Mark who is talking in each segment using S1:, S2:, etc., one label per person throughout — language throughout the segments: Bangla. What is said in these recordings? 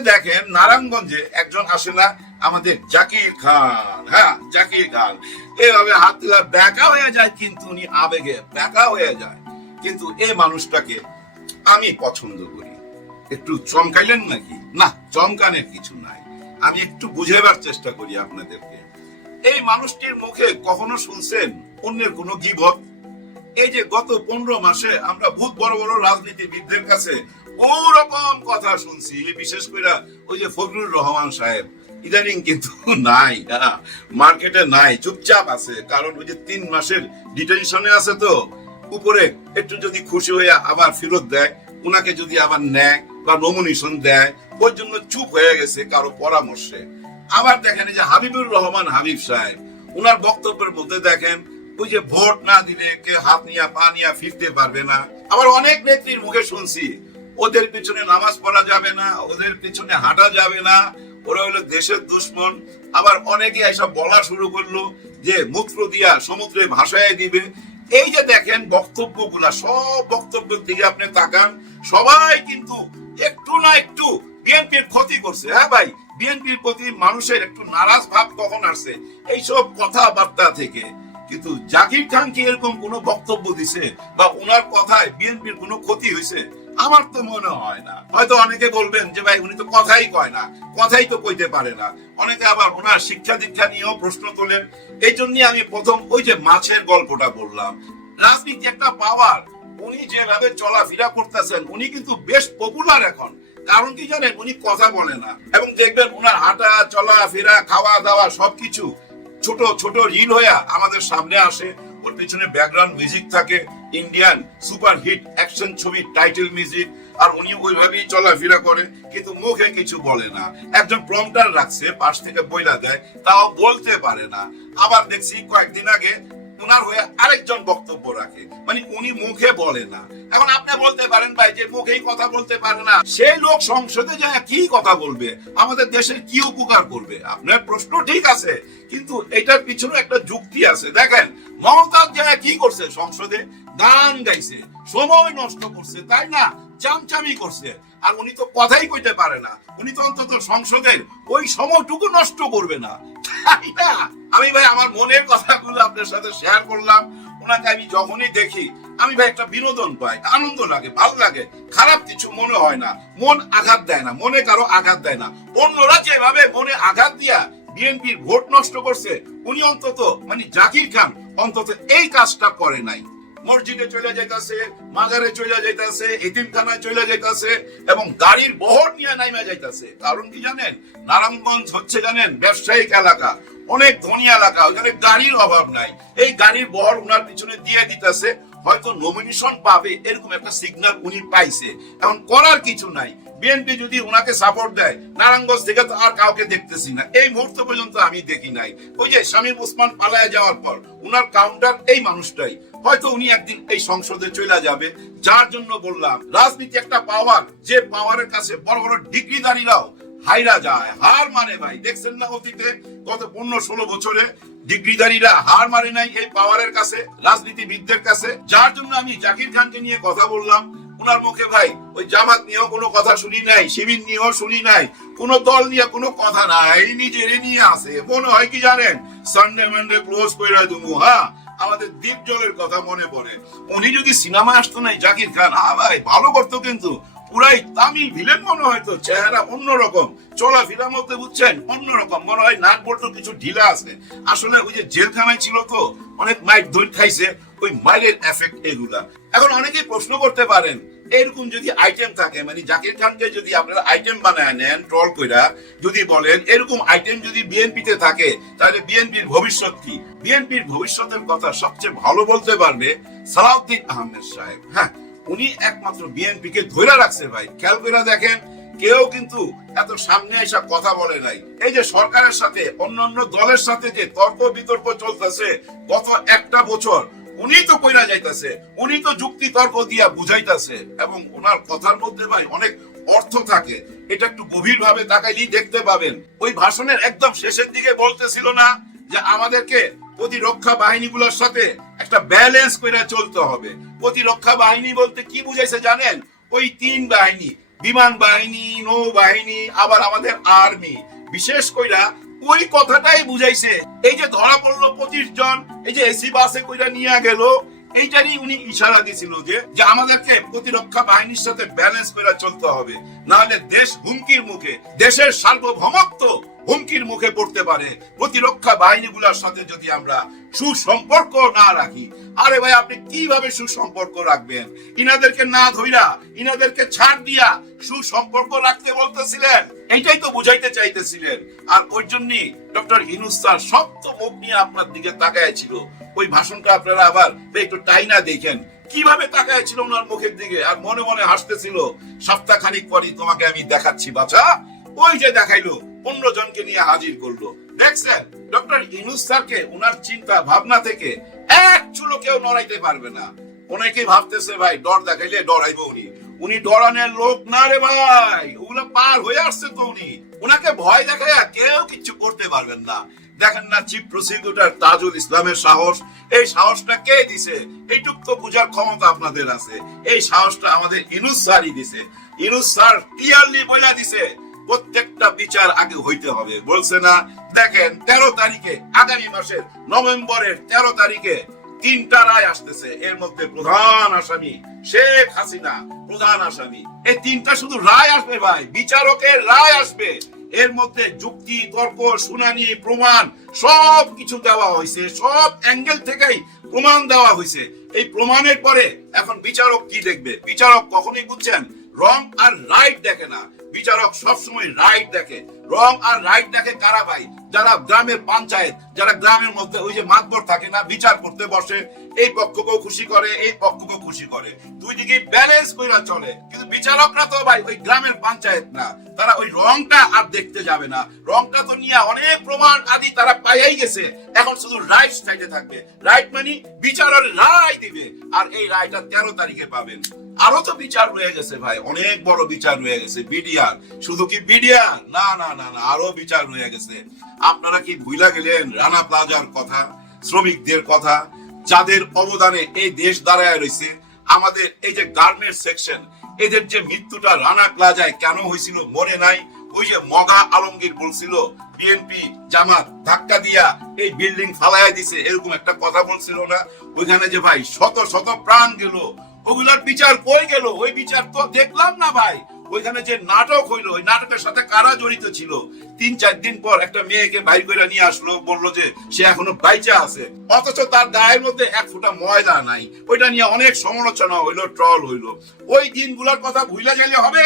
S1: দেখেন নারায়ণগঞ্জে একজন আসে না, আমাদের জাকির খান। হ্যাঁ জাকির খান। এভাবে হাত দিলা ব্যাকা হয়ে যায়, কিন্তু উনি আবেগে ব্যাকা হয়ে যায়। কিন্তু এই মানুষটাকে আমি পছন্দ করি। একটু চমকাইলেন নাকি? না, চমকানের কিছু নাই। আমি একটু বুঝেবার চেষ্টা করি আপনাদেরকে। এই মানুষটির মুখে কখনো শুনছেন অন্যের কোনো গিবত? এই যে গত পনেরো মাসে আমরা বহুত বড় বড় রাজনীতিবিদদের কাছে রকম কথা শুনছি বিশেষ করে ওই যে ফজলুর রহমান সাহেব। ইদানিং কিন্তু নাই হ্যাঁ, মার্কেটে নাই চুপচাপ আছে। কারণ ওই যে তিন মাসের ডিটেনশনে আছে তো উপরে একটু যদি খুশি হয়ে আবার ফেরত দেয় ওনাকে যদি আবার নেয় বা নমিনেশন দেয় ওই জন্য চুপ হয়ে গেছে কারও পরামর্শে। আবার দেখেন যে হাবিবুর রহমান হাবিব সাহেব ওনার বক্তব্যের মধ্যে দেখেন ওই যে ভোট না দিলে কে হাত নিয়ে, পা নিয়ে ফিরতে পারবে না। আবার অনেক নেত্রীর মুখে শুনছি, ওদের পিছনে নামাজ পড়া যাবে না, ওদের পিছনে হাঁটা যাবে না, ওরা হলো দেশের দুশ্মন। আবার অনেকে এসব বলা শুরু করল যে মূত্র দিয়া সমুদ্রে ভাসায় দিবে। এই যে দেখেন বক্তব্যগুলা, সব বক্তব্যের দিকে আপনি তাকান, সবাই কিন্তু একটু না একটু বিএনপির ক্ষতি করছে। হ্যাঁ ভাই, বিএনপির প্রতি মানুষের একটু নারাজ ভাব কখন আসছে, এইসব কথাবার্তা থেকে। কিন্তু জাকির খান কি এরকম কোনো বক্তব্য দিছে? বা ওনার কথায় বিএনপির কোনো ক্ষতি হয়েছে আমার তো মনে হয় না। হয়তো অনেকে বলবেন যে, ভাই, উনি তো কথাই কয় না। কথাই তো কইতে পারে না। অনেকে আবার ওনার শিক্ষা দীক্ষা নিয়েও প্রশ্ন তোলেন। এই জন্য আমি প্রথম ওই যে মাছের গল্পটা বললাম। রাজনীতি একটা পাওয়ার। উনি যেভাবে চলাফেরা করতেছেন, উনি কিন্তু বেশ পপুলার এখন। কারণ কি জানেন? উনি কথা বলে না। এবং দেখবেন ওনার হাঁটা চলা ফেরা খাওয়া দাওয়া সবকিছু ছোট ছোট রিল হইয়া আমাদের সামনে আসে। ওর পিছনে ব্যাকগ্রাউন্ড মিউজিক থাকে ইন্ডিয়ান সুপার হিট অ্যাকশন ছবি টাইটেল মিউজিক আর উনি ওইভাবেই চলাফেরা করে, কিন্তু মুখে কিছু বলে না। একজন প্রম্পটার রাখছে, পাশ থেকে বইলা দেয়, তাও বলতে পারে না। আবার দেখছি কয়েকদিন আগে ওনার হয়ে আরেকজন বক্তব্য রাখে। মানে উনি মুখে বলে না। এখন আপনি বলতে পারেন ভাই যে মুখেই কথা বলতে পারে না। সেই লোক সংসদে যায় কি কথা বলবে? আমাদের দেশের কি উপকার করবে? আপনার প্রশ্ন ঠিক আছে, কিন্তু এটার পিছনে একটা যুক্তি আছে। দেখেন, মমতাজ যায় কি করছে সংসদে? গান গাইছে, সময় নষ্ট করছে, তাই না? চামচামি করছে। আর উনি তো কথাই কইতে পারে না। উনি তো অন্তত সংসদের ওই সময়টুকু নষ্ট করবে না। তাই না? আমি ভাই, আমার মনের কথাগুলো আপনার সাথে শেয়ার করলাম। ওনাকে আমি যখনই দেখি, আমি ভাই একটা বিনোদন পাই আনন্দ লাগে, ভালো লাগে। খারাপ কিছু মনে হয় না। মন আঘাত দেয় না, মনে কারও আঘাত দেয় না। অন্যরা যেভাবে মনে আঘাত দিয়া বিএনপির ভোট নষ্ট করছে, উনি অন্তত মানে জাকির খান অন্তত এই কাজটা করে নাই। মসজিদে চলে যাইতাছে, মাজারে চলে যাইতাছে, এতিমখানায় চলে যাইতাছে এবং গাড়ির বহর নিয়ে নাইমা যাইতাছে। কারণ কি জানেন? নারায়ণগঞ্জ হচ্ছে জানেন ব্যবসায়িক এলাকা, অনেক ধনী এলাকা ওখানে গাড়ির অভাব নাই। এই গাড়ির বহর উনার পিছনে দিয়ে দিতেছে, হয়তো নমিনেশন পাবে, এরকম একটা সিগন্যাল উনি পাইছে। এখন করার কিছু নাই। বিএনপি যদি ওনাকে সাপোর্ট দেয়, নারায়ণগঞ্জ থেকে তো আর কাউকে দেখতেছি না। এই মুহূর্ত পর্যন্ত আমি দেখি নাই। ওই যে শামীম ওসমান পালায় যাওয়ার পর উনার কাউন্টার এই মানুষটাই। হয়তো উনি একদিন এই সংসদে চলে যাবে। যার জন্য বললাম, রাজনীতি একটা পাওয়ার যে পাওয়ারের কাছে বড় বড় ডিগ্রিধারীরাও হাইরা যায়, হার মানে ভাই। দেখছেন না অতীতে গত পনেরো ষোলো বছরে ডিগ্রিধারীরা হার মানে নাই এই পাওয়ারের কাছে, রাজনীতিবিদদের কাছে। যার জন্য আমি জাকির খানকে নিয়ে কথা বললাম। ওনার মুখে ভাই, ওই জামাত নিয়েও কোনো কথা শুনি নাই, শিবির নিয়েও শুনি নাই, কোনো দল নিয়ে কোনো কথা নাই, নিজের নিয়ে আসে মনে হয় কি জানেন? সানডে মানডে ক্লোজ করে দুমু হ্যাঁ? আমাদের দ্বীপ জলের কথা মনে পড়ে। উনি যদি সিনেমা আসতো নাই, জাকির খান, আ ভাই, ভালো করতো কিন্তু। পুরাই তামিল ভিলেন মনে হয় তো, চেহারা অন্যরকম চলাফেরার মধ্যে বুঝছেন, অন্যরকম। মনে হয় নাট বল্টু কিছু ঢিলা আছে। আসলে ওই যে জেলখানায় ছিল তো, অনেক মাইক দই খাইছে, ওই মাইরের এফেক্ট এগুলা। এখন অনেকেই প্রশ্ন করতে পারেন, এরকম যদি আইটেম থাকে মানে জাকির খানকে যদি আপনারা আইটেম বানায় নেন ট্রল কইরা, যদি বলেন, এরকম আইটেম যদি বিএনপিতে থাকে, তাহলে বিএনপির ভবিষ্যৎ কি? বিএনপির ভবিষ্যতের কথা সবচেয়ে ভালো বলতে পারবে সালাউদ্দিন আহমেদ সাহেব হ্যাঁ? উনি একমাত্র বিএনপি কে ধরে রাখছে ভাই। খেয়াল করে দেখেন, কেউ কিন্তু এত সামনে এসে কথা বলে নাই। এই যে সরকারের সাথে, অন্যান্য দলের সাথে যে তর্ক বিতর্ক চলতেছে গত একটা বছর, উনি তো কইরা যাইতাছে, উনি তো যুক্তি তর্ক দিয়া বুঝাইতাছে। এবং ওনার কথার মধ্যে ভাই অনেক অর্থ থাকে। এটা একটু গভীর ভাবে তাকাইলেই দেখতে পাবেন। ওই ভাষণের একদম শেষের দিকে বলতেছিল না যে আমাদেরকে প্রতিরক্ষা বাহিনীগুলোর সাথে একটা ব্যালেন্স করে চলতে হবে। প্রতিরক্ষা বাহিনী বলতে কি বুঝাইছে জানেন? ওই তিন বাহিনী, বিমান বাহিনী, নৌবাহিনী, আবার আমাদের আর্মি। বিশেষ কইরা ওই কথাটাই বুঝাইছে। এই যে ধরা পড়ল পঁচিশ জন, এই যে এসি বাসে কইরা নিয়ে গেল, এইটারই উনি ইশারা দিছিল যে যে আমাদেরকে প্রতিরক্ষা বাহিনীর সাথে ব্যালেন্স করে চলতে হবে। নাহলে দেশ হুমকির মুখে, দেশের সার্বভৌমত্ব হুমকির মুখে পড়তে পারে। প্রতিরক্ষা বাহিনীগুলোর সাথে যদি আমরা সুসম্পর্ক না রাখি, আরে ভাই, আপনি কীভাবে সুসম্পর্ক রাখবেন? ইনাদেরকে না ধইরা, ইনাদেরকে ছাড় দিয়া সুসম্পর্ক রাখতে বলতেছিলেন। এইটাই তো বুঝাইতে চাইতেছিলেন। আর ওই জন্যই ডক্টর ইনুস স্যার শক্ত মুখ নিয়ে আপনার দিকে তাকায় ছিল ওই ভাষণটা আপনারা আবার একটু টাইনা দেখেন। কীভাবে তাকায় ছিল ওনার মুখের দিকে? আর মনে মনে হাসতেছিল সপ্তাহ খানিক পরই তোমাকে আমি দেখাচ্ছি, বাছা। ওই যে দেখাইলো পনেরো জনকে নিয়ে হাজির করল। দেখছেন? ডক্টর ইনুস স্যারকে ওনার চিন্তা ভাবনা থেকে এক চুলো কেউ নড়াইতে পারবে না। অনেকেই ভাবতেছে, ভাই, ডর দেখাইলে ডরাইব উনি। উনি ডরানের লোক না রে ভাই, ওগুলো পার হয়ে আসছে তো উনি। ওনাকে ভয় দেখায় কেউ কিচ্ছু করতে পারবেন না। দেখেন না চিফ প্রসিকিউটর তাজুল ইসলামের সাহস। এই সাহসটা কে দিছে? এইটুক তো বুঝার ক্ষমতা আপনাদের আছে। এই সাহসটা আমাদের ইনুস স্যারই দিছে। ইনুস স্যার ক্লিয়ারলি বলে দিছে প্রত্যেকটা বিচার আগে হইতে হবে। বলছে না, দেখেন, তেরো তারিখে, আগামী মাসের নভেম্বরের তেরো তারিখে তিনটা রায় আসতেছে। এর মধ্যে প্রধান আসামি শেখ হাসিনা, প্রধান আসামি। এই তিনটা শুধু রায় আসবে ভাই, বিচারকের রায় আসবে। এর মধ্যে যুক্তি, তর্ক, শুনানি, প্রমাণ সব কিছু দেওয়া হয়েছে সব অ্যাঙ্গেল থেকেই প্রমাণ দেওয়া হয়েছে এই প্রমাণের পরে এখন বিচারক কি দেখবে? বিচারক কখনোই বুঝছেন, রং আর রাইট দেখে না। বিচারক সবসময় রাইট দেখে রং আর রাইট দেখে কারা ভাই? যারা গ্রামের পঞ্চায়েত, যারা গ্রামের মধ্যে ওই যে মাতবর থাকে না, বিচার করতে বসে, এই পক্ষকেও খুশি করে, এই পক্ষকেও খুশি করে। দুই দিকে ব্যালেন্স কইরা চলে। কিন্তু বিচারকরা তো ভাই ওই গ্রামের পঞ্চায়েত না। তারা ওই রংটা আর দেখতে যাবে না। রংটা তো নিয়ে অনেক প্রমাণ আদি তারা পাইয়াই গেছে। এখন শুধু রাইট সাইডে থাকবে। রাইট মানে বিচারের রায় দিবে। আর এই রায়টা তেরো তারিখে পাবেন। আরও তো বিচার রয়ে গেছে ভাই, অনেক বড় বিচার রয়ে গেছে, বিডিআর। শুধু কি বিডিআর? না না না না, আরও বিচার রয়ে গেছে। আপনারা কি ভুলা গেলেন? রানা প্লাজার কথা, শ্রমিকদের কথা, যাদের অবদানে এই দেশ দাঁড়ায় রয়েছে আমাদের এই যে গার্মেন্টস সেকশন এদের যে মৃত্যুটা রানা প্লাজায় কেন হয়েছিল মনে নাই? ওই যে মগা আলমগীর বলছিল বিএনপি জামাত ধাক্কা দিয়া এই বিল্ডিং ফালাইয়া দিছে, এরকম একটা কথা বলছিল না? ওইখানে যে ভাই শত শত প্রাণ গেল। ওগুলার বিচার কই গেল? ওই বিচার তো দেখলাম না ভাই। ওইখানে যে নাটক হইল, ওই নাটকের সাথে কারা জড়িত ছিল? তিন চার দিন পর একটা মেয়েকে বাইর করে নিয়ে আসলো, বলল যে সে এখনও বাইচা আছে। অথচ তার গায়ের মধ্যে এক ফোঁটা ময়দা নাই। ওইটা নিয়ে অনেক সমালোচনা হইল, ট্রল হইল। ওই দিনগুলোর কথা ভুলে গেলে হবে?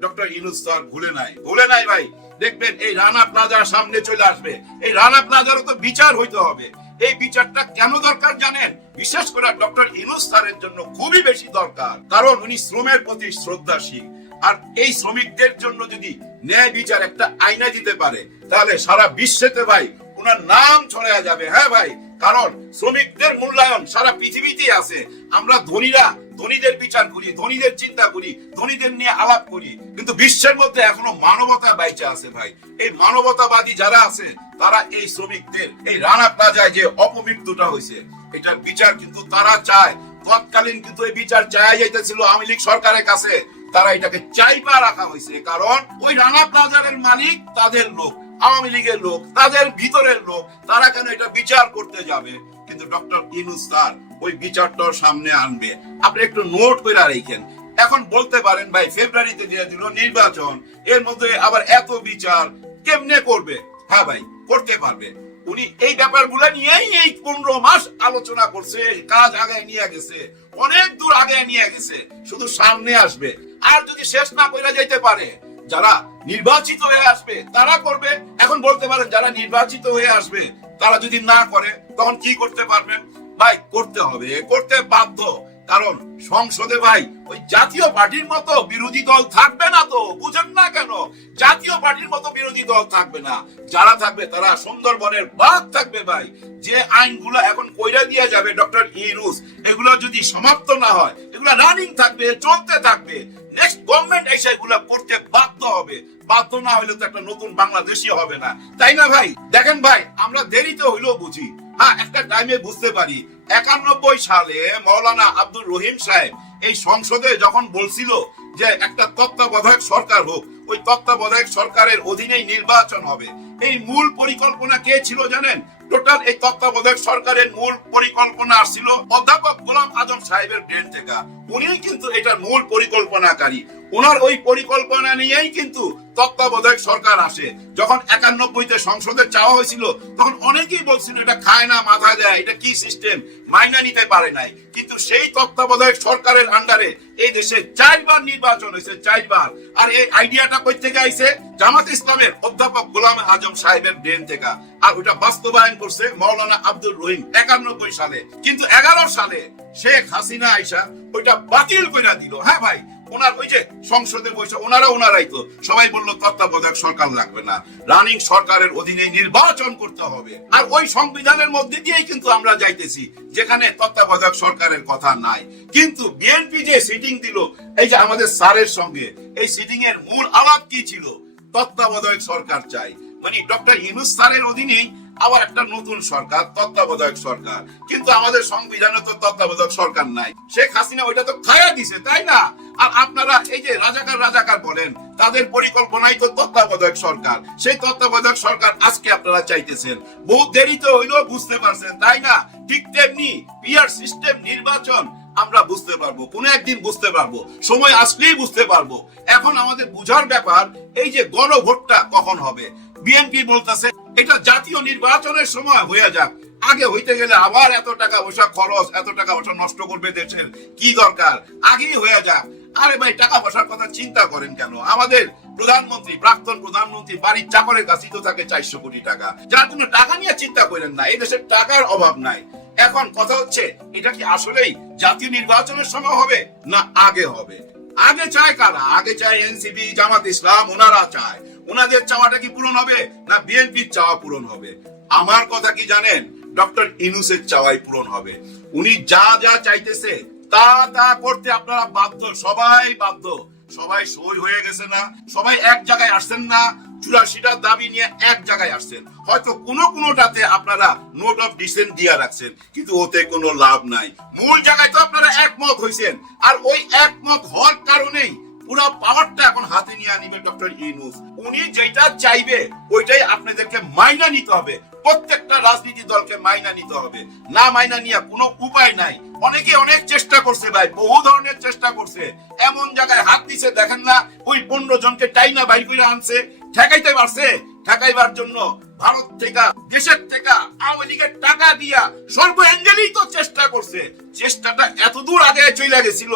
S1: ডক্টর ইনুস স্যার ভুলে নাই। ভুলে নাই ভাই। দেখবেন এই রানা প্লাজার সামনে চলে আসবে। এই রানা প্লাজারও তো বিচার হইতে হবে। এই বিচারটা কেন দরকার জানেন? বিশেষ করে ডক্টর ইনুস স্যারের জন্য খুবই বেশি দরকার। কারণ উনি শ্রমের প্রতি শ্রদ্ধাশীল। আর এই শ্রমিকদের জন্য যদি ন্যায় বিচার একটা আইনা দিতে পারে, তাহলে সারা বিশ্বেতে ভাই ওনার নাম ছড়ায়া যাবে। হ্যাঁ ভাই? কারণ শ্রমিকদের মূল্যায়ন সারা পৃথিবীতেই আছে। আমরা ধনীরা ধনীদের বিচার করি, ধনীদের চিন্তা করি, ধনীদের নিয়ে আলাপ করি। কিন্তু বিশ্বের মধ্যে এখনও মানবতা বাইচে আছে ভাই। এই মানবতাবাদী যারা আছে, তারা এই শ্রমিকদের, এই রানা প্লাজায় যে অপমৃত্যুটা হয়েছে, এটার বিচার কিন্তু তারা চায়। তৎকালীন কিন্তু এই বিচার চাই যাইতেছিল আওয়ামী লীগ সরকারের কাছে। তারা এটাকে চাইপা রাখা হয়েছে। কারণ ওই রানা প্লাজারের মালিক তাদের লোক। আওয়ামী লীগের লোক, তাদের ভিতরের লোক, তারা কেন এটা বিচার করতে যাবে? কিন্তু ডক্টর ইনুস স্যার, ওই বিচারটা সামনে আনবে। আপনি একটু নোট করে রেখেন। এখন বলতে পারেন, ভাই, ফেব্রুয়ারিতে দিয়ে দিল নির্বাচন, এর মধ্যে আবার এত বিচার, কেমনে করবে? হ্যাঁ ভাই, করতে পারবে। উনি এই ব্যাপারগুলো নিয়েই এই পনেরো মাস আলোচনা করছে, কাজ আগে নিয়ে গেছে, অনেক দূর আগে নিয়ে গেছে, শুধু সামনে আসবে। আর যদি শেষ না করে যাইতে পারে যারা নির্বাচিত হয়ে আসবে, তারা করবে। এখন বলতে পারেন যারা নির্বাচিত হয়ে আসবে, তারা যদি না করে, তখন কি করতে পারবেন? ভাই, করতে হবে। করতে বাধ্য। কারণ সংসদে ভাই, ওই জাতীয় পার্টির মতো বিরোধী দল থাকবে না তো, বুঝেন না কেন? জাতীয় পার্টির মতো বিরোধী দল থাকবে না। যারা থাকবে তারা সুন্দরবনের বাদ থাকবে ভাই। যে আইনগুলো এখন কইরা দিয়ে যাবে ডক্টর ইউনুস, এগুলো যদি সমাপ্ত না হয়, এগুলো রানিং থাকবে, চলতে থাকবে। নেক্সট গভর্নমেন্ট এসে এগুলো করতে বাধ্য হবে। বাধ্য না হলে তো একটা নতুন বাংলাদেশই হবে না। তাই না ভাই? দেখেন ভাই, আমরা দেরিতে হইলেও বুঝি। হ্যাঁ একটা টাইমে বুঝতে পারি। একানব্বই সালে মৌলানা আব্দুর রহিম সাহেব এই সংসদে যখন বলছিল যে একটা তত্ত্বাবধায়ক সরকার হোক, ওই তত্ত্বাবধায়ক সরকারের অধীনেই নির্বাচন হবে। এই মূল পরিকল্পনা কে ছিল জানেন? টোটাল এই তত্ত্বাবধায়ক সরকারের মূল পরিকল্পনা আসছিল অধ্যাপক গোলাম আজম সাহেবের ব্রেন থেকে উনি কিন্তু এটার মূল পরিকল্পনাকারী। ওনার ওই পরিকল্পনা নিয়েই কিন্তু তত্ত্বাবধায়ক সরকার আসে। যখন একানব্বইতে সংসদে চাওয়া হয়েছিল, তখন অনেকেই বলছিল, এটা খায় না, মাথা দেয়, এটা কি সিস্টেম মাইনা নিতে পারে নাই। কিন্তু সেই তত্ত্বাবধায়ক সরকারের আন্ডারে এই দেশে চারবার নির্বাচন হয়েছে, চারবার। আর এই আইডিয়াটা কই থেকে আইছে? জামাত ইসলামের অধ্যাপক গোলাম আজম সাহেবের ব্রেন থেকে। আর ওটা বাস্তবায়ন করছে মৌলানা আব্দুল রহিম, একানব্বই সালে। কিন্তু এগারো সালে শেখ হাসিনা আইসা, ওইটা বাতিল করে দিল। হ্যাঁ ভাই, ওনার ওই যে সংসদে বসে ওনারা ওনারাই তো। সবাই বলল, তত্ত্বাবধায়ক সরকার লাগবে না। রানিং সরকারের অধীনে নির্বাচন করতে হবে। আর ওই সংবিধানের মধ্যে দিয়েই কিন্তু আমরা যাইতেছি, যেখানে তত্ত্বাবধায়ক সরকারের কথা নাই। কিন্তু বিএনপি যে সিটিং দিল, এই যে আমাদের স্যারের সঙ্গে, এই সিটিং এর মূল আলাপ কি ছিল? তত্ত্বাবধায়ক সরকার চাই। মানে ডক্টর ইনুস স্যারের অধীনেই আবার একটা নতুন সরকার, তত্ত্বাবধায়ক সরকার। কিন্তু আমাদের সংবিধানে তো তত্ত্বাবধায়ক সরকার নাই। শেখ হাসিনা ওইটা তো খায়া দিছে, তাই না? আর আপনারা এই যে রাজাকার রাজাকার বলেন, তাদের পরিকল্পনাই তো তত্ত্বাবধায়ক সরকার। সেই তত্ত্বাবধায়ক সরকার আজকে আপনারা চাইতেছেন। বহু দেরিতে হইলেও বুঝতে পারছেন, তাই না? ঠিক তেমনি পিয়ার সিস্টেম নির্বাচন আমরা বুঝতে পারব, কোন একদিন বুঝতে পারব। সময় আসলেই বুঝতে পারব। এখন আমাদের বুঝার ব্যাপার, এই যে গণভোটটা কখন হবে? বিএনপি বলতেছে এটা জাতীয় নির্বাচনের সময় হয়ে যাক। আগে হইতে গেলে আবার এত টাকা পয়সা খরচ, এত টাকা পয়সা নষ্ট করবে দেশের। কি দরকার? আগেই হয়ে যাক। আরে ভাই, টাকা পয়সার কথা চিন্তা করেন কেন? আমাদের প্রধানমন্ত্রী, প্রাক্তন প্রধানমন্ত্রী বাড়ির চাকরের কাছেই তো থাকে চারশো কোটি টাকা। যার কোনো টাকা নিয়ে চিন্তা করেন না এই দেশের টাকার অভাব নাই। এখন কথা হচ্ছে, এটা কি আসলেই জাতীয় নির্বাচনের সময় হবে না আগে হবে? আগে চায় কারা? আগে চায় এনসিপি, জামাত ইসলাম, ওনারা চায়। ওনাদের চাওয়াটা কি পূরণ হবে না বিএনপির চাওয়া পূরণ হবে? আমার কথা কি জানেন? ডক্টর ইনুসের চাওয়াই পূরণ হবে। উনি যা যা চাইতেছে, তা তা করতে আপনারা বাধ্য। সবাই বাধ্য। সবাই সই হয়ে গেছে না। সবাই এক জায়গায় আসছেন না। চুরাশিটা দাবি নিয়ে এক জায়গায় আসছেন। হয়তো কোনো কোনোটাতে আপনারা নোট অফ ডিসেন্ট দিয়ে রাখছেন, কিন্তু ওতে কোনো লাভ নাই। মূল জায়গায় তো আপনারা একমত হয়েছেন আর ওই একমত হওয়ার কারণেই পুরো পাওয়ারটা এখন হাতে নিয়ে নিবে ডক্টর ইনুস উনি যেটা চাইবে, ওইটাই আপনাদেরকে মাইনা নিতে হবে। প্রত্যেকটা রাজনীতি দলকে মাইনা নিতে হবে। না মাইনা নিয়ে কোনো উপায় নাই। অনেকে অনেক চেষ্টা করছে ভাই, বহু ধরনের চেষ্টা করছে। এমন জায়গায় হাত দিছে, দেখেন না, ওই পনেরো জনকে টাইনা বাইর করে আনছে। ঠেকাইতে পারছে? ঠেকাইবার জন্য ভারত থেকে, দেশের থেকে আওয়ামী লীগের টাকা দিয়া সর্ব অ্যাঙ্গেলেই তো চেষ্টা করছে। চেষ্টাটা এত দূর আগে চলে গেছিল।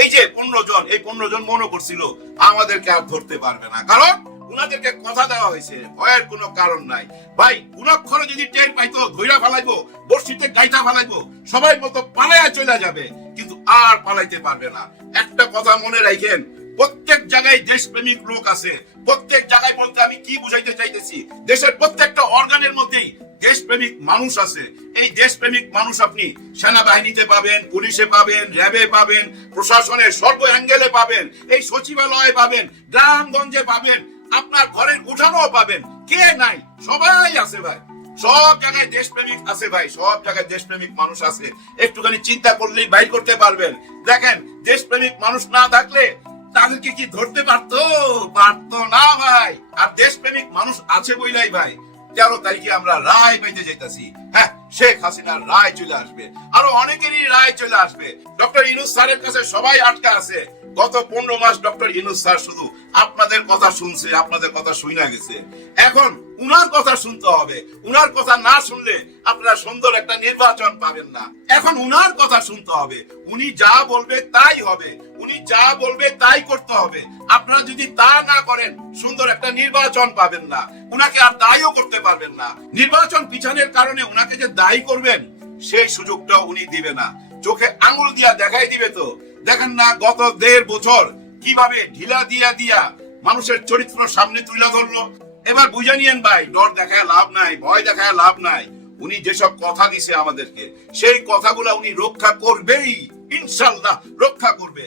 S1: এই যে পনেরো জন, এই পনেরো জন মনে করছিল, আমাদেরকে আর ধরতে পারবে না। কারণ উনাদেরকে কথা দেওয়া হয়েছে, ভয়ের কোনো কারণ নাই। ভাই উনাক্ষরে যদি টের পাইতো ধৈরা ফালাইবো বর্ষিতে গাইটা ফালাইবো, সবাই মতো পালাইয়া চলে যাবে, কিন্তু আর পালাইতে পারবে না। একটা কথা মনে রাখেন প্রত্যেক জায়গায় দেশপ্রেমিক লোক আছে। প্রত্যেক জায়গায় বলতে আমি কি বুঝাইতে চাইতেছি? দেশের প্রত্যেকটা অর্গানের মধ্যেই দেশপ্রেমিক মানুষ আছে। এই দেশপ্রেমিক মানুষ আপনি সেনাবাহিনীতে পাবেন, পুলিশে পাবেন, র্যাবে পাবেন, প্রশাসনের সর্ব অ্যাঙ্গেলে পাবেন, এই সচিবালয়ে পাবেন, গ্রামগঞ্জে পাবেন, আপনার ঘরের উঠানও পাবেন। কে নাই? সবাই আছে ভাই। সব জায়গায় দেশপ্রেমিক আছে ভাই, সব জায়গায় দেশপ্রেমিক মানুষ আছে। একটুখানি চিন্তা করলেই বাইর করতে পারবেন। দেখেন, দেশপ্রেমিক মানুষ না থাকলে তাদেরকে কি ধরতে পারতো? পারতো না ভাই। আর দেশপ্রেমিক মানুষ আছে বইলাই ভাই। তেরো তারিখে আমরা রায় পাইতে যেতেছি হ্যাঁ শেখ হাসিনার রায় চলে আসবে। আরও অনেকেরই রায় চলে আসবে। ডক্টর ইনুস স্যারের কাছে সবাই আটকা আছে। গত পনেরো মাস ডক্টর ইনুস স্যার শুধু আপনাদের কথা শুনছে, আপনাদের কথা শুনে গেছে। এখন উনার কথা শুনতে হবে। উনার কথা না শুনলে আপনারা সুন্দর একটা নির্বাচন পাবেন না। এখন উনার কথা শুনতে হবে। উনি যা বলবে তাই হবে। উনি যা বলবে তাই করতে হবে। আপনারা যদি তা না করেন, সুন্দর একটা নির্বাচন পাবেন না। উনাকে আর দায়ও করতে পারবেন না। নির্বাচন পিছানের কারণে উনাকে যে দায়ী করবেন, সেই সুযোগটা উনি দিবে না। চোখে আঙুল দিয়া দেখাই দিবে তো। দেখেন না গত দেড় বছর কীভাবে ঢিলা দিয়া দিয়া মানুষের চরিত্র সামনে তুলে ধরলো। এবার বুঝে নিয়েন ভাই, ডর দেখায় লাভ নাই, ভয় দেখায় লাভ নাই। উনি যেসব কথা দিছে আমাদেরকে, সেই কথাগুলা উনি রক্ষা করবেই, ইনশাল্লাহ রক্ষা করবে।